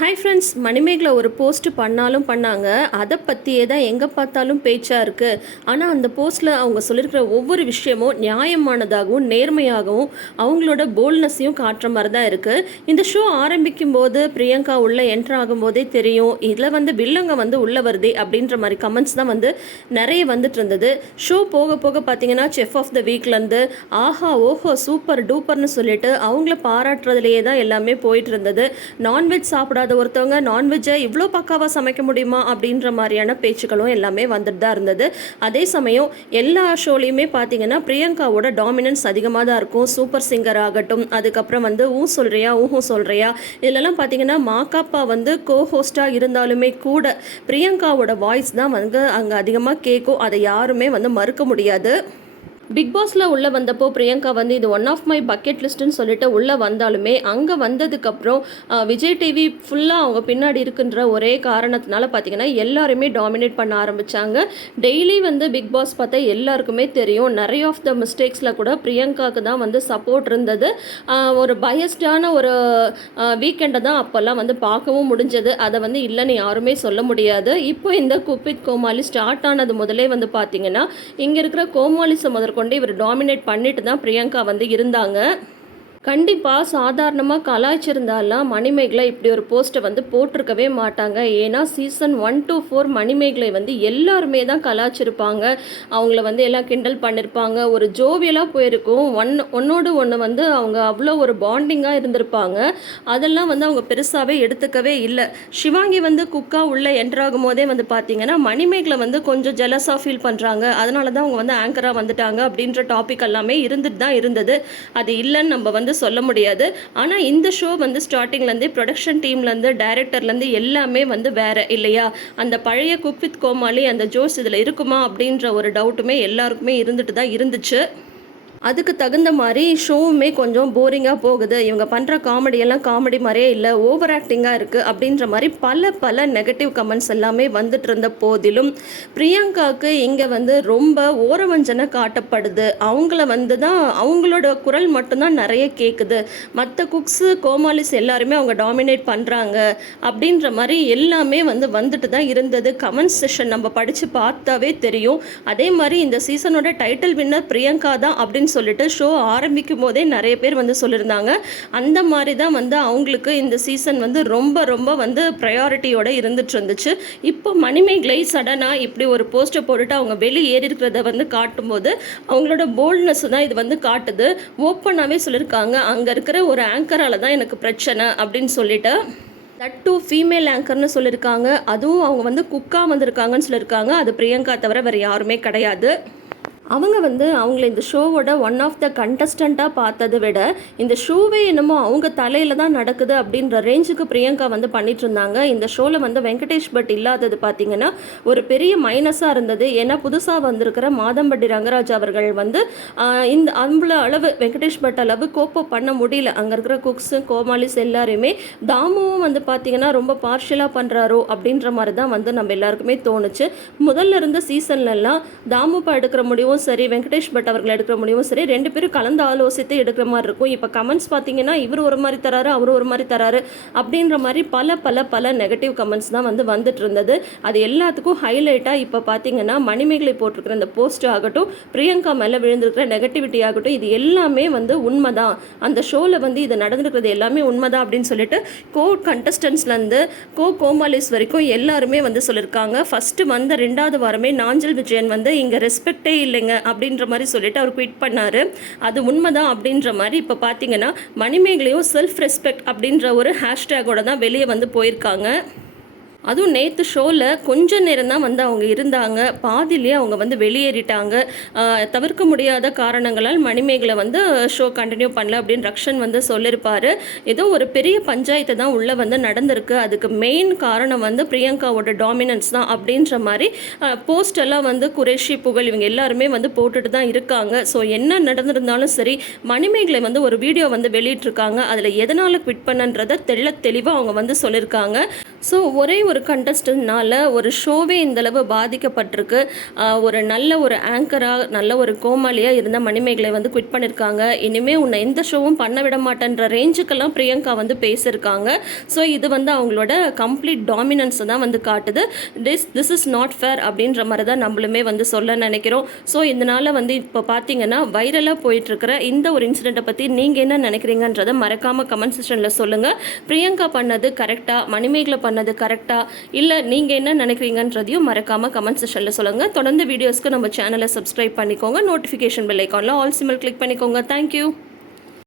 Hi friends Manimekalai ஒரு post பண்ணாலும் பண்ணாங்க. அதை பற்றியே தான் எங்கே பார்த்தாலும் பேச்சாக இருக்குது ஆனால் அந்த போஸ்ட்டில் அவங்க சொல்லியிருக்கிற ஒவ்வொரு விஷயமும் நியாயமானதாகவும் நேர்மையாகவும் அவங்களோட போல்ட்னஸையும் காட்டுற மாதிரி தான் இருக்குது இந்த ஷோ ஆரம்பிக்கும் போது பிரியங்கா உள்ளே என்ட்ரு ஆகும்போதே தெரியும். இதில் வந்து வில்லங்க வந்து உள்ளே வருதே அப்படின்ற மாதிரி கமெண்ட்ஸ் தான் வந்து நிறைய வந்துட்டு இருந்தது. ஷோ போக போக பார்த்தீங்கன்னா செஃப் ஆஃப் த வீக்லேருந்து ஆஹா ஓஹோ சூப்பர் டூப்பர்னு சொல்லிட்டு அவங்கள பாராட்டுறதுலேயே தான் எல்லாமே போயிட்டு இருந்தது. நான்வெஜ் சாப்பிடாத ஒருத்தவங்க நான்வெஜ்ஜை இவ்வளோ பக்காவாக சமைக்க முடியுமா அப்படின்ற மாதிரியான பேச்சுக்களும் எல்லாமே வந்துட்டு தான் இருந்தது. அதே சமயம் எல்லா ஷோலையுமே பார்த்தீங்கன்னா பிரியங்காவோட டாமினன்ஸ் அதிகமாக தான் இருக்கும். சூப்பர் சிங்கர் ஆகட்டும் அதுக்கப்புறம் வந்து ஊ சொல்கிறியா ஊஹும் சொல்கிறியா இதிலெல்லாம் பார்த்தீங்கன்னா மாக்காப்பா வந்து கோ ஹோஸ்ட்டாக இருந்தாலுமே கூட பிரியங்காவோட வாய்ஸ் தான் வந்து அங்கே அதிகமாக கேட்கும் அதை யாருமே வந்து மறுக்க முடியாது. பிக் பாஸில் உள்ளே வந்தப்போ பிரியங்கா வந்து இது ஒன் ஆஃப் மை பக்கெட் லிஸ்ட்டுன்னு சொல்லிட்டு உள்ளே வந்தாலுமே அங்கே வந்ததுக்கப்புறம் விஜய் டிவி ஃபுல்லாக அவங்க பின்னாடி இருக்குன்ற ஒரே காரணத்தினால பார்த்தீங்கன்னா எல்லாருமே டாமினேட் பண்ண ஆரம்பித்தாங்க டெய்லி வந்து பிக் பாஸ் பார்த்தா எல்லாருக்குமே தெரியும். நிறைய ஆஃப் த மிஸ்டேக்ஸில் கூட பிரியங்காவுக்கு தான் வந்து சப்போர்ட் இருந்தது. ஒரு பயஸ்டான ஒரு வீக்கெண்டை தான் அப்போல்லாம் வந்து பார்க்கவும் முடிஞ்சது. அதை வந்து இல்லைன்னு யாருமே சொல்ல முடியாது. இப்போ இந்த குப்பித் கோமாளி ஸ்டார்ட் ஆனது முதலே வந்து பார்த்தீங்கன்னா இங்கே இருக்கிற கோமாளிசம் முதற்கொண்டு கொண்டு இவர் டாமினேட் பண்ணிட்டு தான் பிரியங்கா வந்து இருந்தாங்க. கண்டிப்பாக சாதாரணமாக கலாய்ச்சிருந்தாலாம் மணிமேகலை இப்படி ஒரு போஸ்ட்டை வந்து போட்டிருக்கவே மாட்டாங்க. ஏன்னா season one two four Manimegalai வந்து எல்லாருமே தான் கலாய்ச்சிருப்பாங்க. அவங்கள வந்து எல்லாம் கிண்டல் பண்ணியிருப்பாங்க ஒரு ஜோவியலாக போயிருக்கும். ஒன் ஒன்னோடு ஒன்று வந்து அவங்க அவ்வளோ ஒரு பாண்டிங்காக இருந்திருப்பாங்க. அதெல்லாம் வந்து அவங்க பெருசாகவே எடுத்துக்கவே இல்லை. சிவாங்கி வந்து குக்கா உள்ளே என்ட்ராகும் போதே வந்து பார்த்தீங்கன்னா மணிமேகலை வந்து கொஞ்சம் ஜெலஸாக ஃபீல் பண்ணுறாங்க அதனால தான் அவங்க வந்து ஆங்கராக வந்துட்டாங்க அப்படின்ற டாபிக் எல்லாமே இருந்துட்டு தான் இருந்தது. அது இல்லைன்னு நம்ம வந்து சொல்ல முடியாது. ஆனால் இந்த ஷோ வந்து ஸ்டார்டிங்லேருந்து ப்ரொடக்ஷன் டீம்லேருந்து டைரக்டர்லேருந்து எல்லாமே வந்து வேற இல்லையா? அந்த பழைய குக் வித் கோமாளி அந்த ஜோஸ் இதில் இருக்குமா அப்படின்ற ஒரு டவுட்டுமே எல்லாருக்குமே இருந்துட்டு தான் இருந்துச்சு. அதுக்கு தகுந்த மாதிரி ஷோவுமே கொஞ்சம் போரிங்காக போகுது. இவங்க பண்ணுற காமெடியெல்லாம் காமெடி மாதிரியே இல்லை. ஓவர் ஆக்டிங்காக இருக்குது அப்படின்ற மாதிரி பல பல நெகட்டிவ் கமெண்ட்ஸ் எல்லாமே வந்துட்டு இருந்த போதிலும் பிரியங்காவுக்கு இங்கே வந்து ரொம்ப ஓரவஞ்சனை காட்டப்படுது. அவங்கள வந்து தான் அவங்களோட குரல் மட்டும்தான் நிறைய கேட்குது மற்ற குக்ஸு கோமாலிஸ் எல்லாருமே அவங்க டாமினேட் பண்ணுறாங்க அப்படின்ற மாதிரி எல்லாமே வந்து வந்துட்டு தான் இருந்தது. கமெண்ட் செஷன் நம்ம படித்து பார்த்தாவே தெரியும். அதே மாதிரி இந்த சீசனோட டைட்டில் வின்னர் பிரியங்கா தான் அப்படின்னு சொல்லிட்டு ஷோ ஆரம்பிக்கும் போதே நிறைய பேர் வந்து சொல்லியிருந்தாங்க. அந்த மாதிரி தான் வந்து அவங்களுக்கு இந்த சீசன் வந்து ரொம்ப ரொம்ப வந்து ப்ரையாரிட்டியோட இருந்துட்டு இருந்துச்சு. இப்போ மணிமேகலை சடனாக இப்படி ஒரு போஸ்டர் போட்டுட்டு அவங்க வெளியேறி இருக்கிறத வந்து காட்டும்போது அவங்களோட போல்ட்னஸ் தான் இது வந்து காட்டுது. ஓப்பனாகவே சொல்லியிருக்காங்க. அங்கே இருக்கிற ஒரு ஆங்கரால தான் எனக்கு பிரச்சனை அப்படின்னு சொல்லிட்டு. தட் டூ ஃபீமேல் ஆங்கர்னு சொல்லியிருக்காங்க. அதுவும் அவங்க வந்து குக்கா வந்திருக்காங்கன்னு சொல்லியிருக்காங்க. அது பிரியங்கா தவிர வேறு யாருமே கிடையாது. அவங்க வந்து அவங்கள இந்த ஷோவோட ஒன் ஆஃப் த கண்டஸ்டண்ட்டாக பார்த்ததை விட இந்த ஷோவே என்னமோ அவங்க தலையில் தான் நடக்குது அப்படின்ற ரேஞ்சுக்கு பிரியங்கா வந்து பண்ணிட்டு இருந்தாங்க இந்த ஷோவில் வந்து வெங்கடேஷ் பட் இல்லாதது பார்த்தீங்கன்னா ஒரு பெரிய மைனஸாக இருந்தது. ஏன்னா புதுசாக வந்திருக்கிற மாதம்பட்டி ரங்கராஜ் அவர்கள் வந்து இந்த அம்பள அளவு வெங்கடேஷ் பட் அளவு கோப்போ பண்ண முடியல. அங்கே இருக்கிற குக்ஸு கோமாளிஸ் எல்லாருமே தாமுவும் வந்து பார்த்தீங்கன்னா ரொம்ப பார்ஷியலாக பண்ணுறாரோ அப்படின்ற மாதிரி தான் வந்து நம்ம எல்லாருக்குமே தோணுச்சு. முதல்ல இருந்த சீசன்லலாம் தாமுப்பா எடுக்கிற முடிவும் சரி வெங்கடேஷ் பட் அவர்கள் எடுக்கிற முடிவும் சரி ரெண்டு பேரும் கலந்து ஆலோசித்து எடுக்கிற மாதிரி இருக்கும். இப்போ கமெண்ட்ஸ் பார்த்தீங்கன்னா இவர் ஒரு மாதிரி தராரு அவர் ஒரு மாதிரி தராரு அப்படின்ற மாதிரி பல பல பல நெகட்டிவ் கமெண்ட்ஸ் தான் வந்து வந்துட்டு இருந்தது. அது எல்லாத்துக்கும் ஹைலைட்டாக இப்போ பார்த்தீங்கன்னா மணிமேகலை போட்டிருக்கிற இந்த போஸ்ட் ஆகட்டும் பிரியங்கா மேலே விழுந்திருக்கிற நெகட்டிவிட்டி ஆகட்டும் இது எல்லாமே வந்து உண்மை தான் அந்த ஷோவில் வந்து இது நடந்திருக்கிறது எல்லாமே உண்மை தான் அப்படின்னு சொல்லிட்டு கோ கண்டஸ்டன்ஸ்லேருந்து கோ கோமாலிஸ் வரைக்கும் எல்லாருமே வந்து சொல்லியிருக்காங்க ஃபஸ்ட்டு வந்த ரெண்டாவது வாரமே நாஞ்சல் விஜயன் வந்து இங்கே ரெஸ்பெக்டே இல்லைங்க. அப்படின்ற மாதிரி சொல்லிட்டு அவர் ட்வீட் பண்ணார். அது உண்மைதான் அப்படின்ற மாதிரி இப்போ பார்த்தீங்கன்னா மணிமேகலையும் செல்ஃப் ரெஸ்பெக்ட் அப்படின்ற ஒரு ஹேஷ்டேகோட தான் வெளியே வந்து போயிருக்காங்க. அதுவும் நேற்று ஷோவில் கொஞ்ச நேரம் தான் வந்து அவங்க இருந்தாங்க. பாதியிலே அவங்க வந்து வெளியேறிட்டாங்க. தவிர்க்க முடியாத காரணங்களால் மணிமேகலை வந்து ஷோ கண்டினியூ பண்ணல அப்படின்னு ரக்ஷன் வந்து சொல்லியிருப்பார். ஏதோ ஒரு பெரிய பஞ்சாயத்து தான் உள்ளே வந்து நடந்திருக்கு. அதுக்கு மெயின் காரணம் வந்து பிரியங்காவோட டாமினன்ஸ் தான் அப்படின்ற மாதிரி போஸ்டெல்லாம் வந்து குரேஷி புகழ் இவங்க எல்லாருமே வந்து போட்டுட்டு தான் இருக்காங்க. ஸோ என்ன நடந்திருந்தாலும் சரி மணிமேகலை வந்து ஒரு வீடியோ வந்து வெளியிட்டிருக்காங்க. அதில் எதனால் குவிட் பண்ணன்றதை தெள்ள தெளிவாக அவங்க வந்து சொல்லியிருக்காங்க. ஸோ ஒரே ஒரு கண்டஸ்டன்ட்னால ஒரு ஷோவே இந்தளவு பாதிக்கப்பட்டிருக்கு. ஒரு நல்ல ஒரு ஆங்கராக நல்ல ஒரு கோமாளியாக இருந்த மணிமேகலை வந்து குவிட் பண்ணியிருக்காங்க இனிமேல் உன்னை எந்த ஷோவும் பண்ண விட மாட்டேன்ற ரேஞ்சுக்கெல்லாம் பிரியங்கா வந்து பேசியிருக்காங்க. ஸோ இது வந்து அவங்களோட கம்ப்ளீட் டாமினன்ஸை தான் வந்து காட்டுது. This this is not fair அப்படின்ற மாதிரி தான் நம்மளுமே வந்து சொல்ல நினைக்கிறோம். ஸோ இதனால் வந்து இப்போ பார்த்தீங்கன்னா வைரலாக போயிட்டுருக்கிற இந்த ஒரு இன்சிடெண்ட்டை பற்றி நீங்கள் என்ன நினைக்கிறீங்கன்றதை மறக்காமல் கமெண்ட் செஷனில் சொல்லுங்கள் பிரியங்கா பண்ணது கரெக்டாக மணிமேகலை பண்ணது கரெக்டாக இல்லை நீங்கள் என்ன நினைக்கிறீங்கன்றதையும் மறக்காமல் கமெண்ட் செஷனில் சொல்லுங்கள் தொடர்ந்து வீடியோஸ்க்கு நம்ம சேனலை சப்ஸ்கிரைப் பண்ணிக்கோங்க. நோட்டிஃபிகேஷன் பெல் ஐக்கானில் ஆல் சிம்பிள் கிளிக் பண்ணிக்கோங்க. Thank you